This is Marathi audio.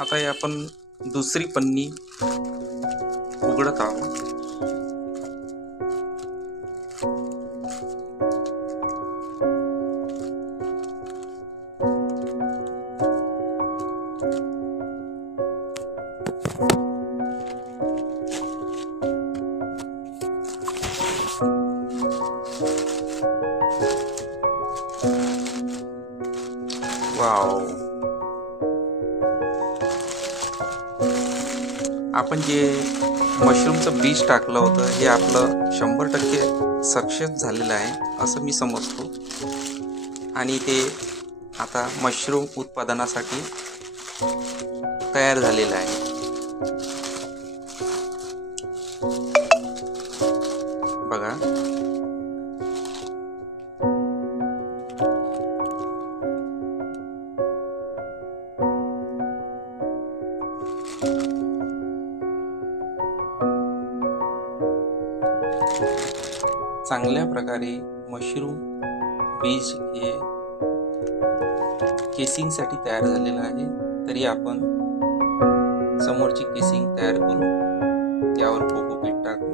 आता हे आपण दुसरी पन्नी उघडत आहोत. वाव, आपण जे मशरूमचं बीज टाकलं होतं हे आपलं 100% सक्सेस झालेलं आहे असं मी समजतो. आणि ते आता मशरूम उत्पादनासाठी तयार झालेलं आहे. बघा, चांगल्या प्रकारे मशरूम बीज हे केसिंगसाठी तयार झालेलं आहे. तरी आपण समोरची केसिंग तयार करून त्यावर कोकोपीट टाकू.